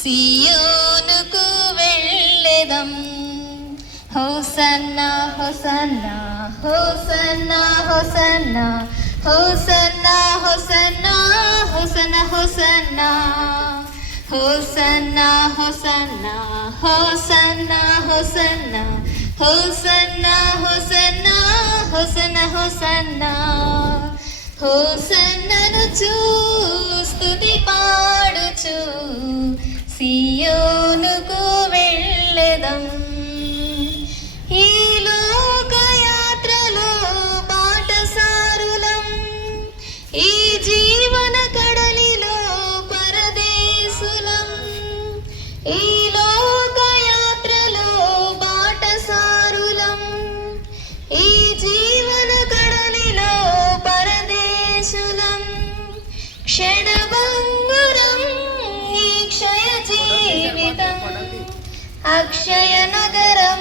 సియోనుకు వెళ్ళెదం. హోసన్నా హోసన్నా హోసన్నా హోసన్నా హోసన్నా హోసన్నా హోసన్నా హోసన్నా హోసన్నా హోసన్నా హోసన్నా హోసన్నా హోసన్నా హోసన్నా హోసన్నా హోసన్నా హోసన్నను స్తుతి పాడుచు సియోనుకు వెళ్ళెదం. ఈ లోకయాత్రలో బాటసారులం, ఈ జీవన కడలిలో పరదేశులం. ఈ లోకయాత్రలో బాటసారులం, ఈ జీవన కడలిలో పరదేశులం. క్షణభంగురం ఈ క్షయ జీవితం, అక్షయ నగరం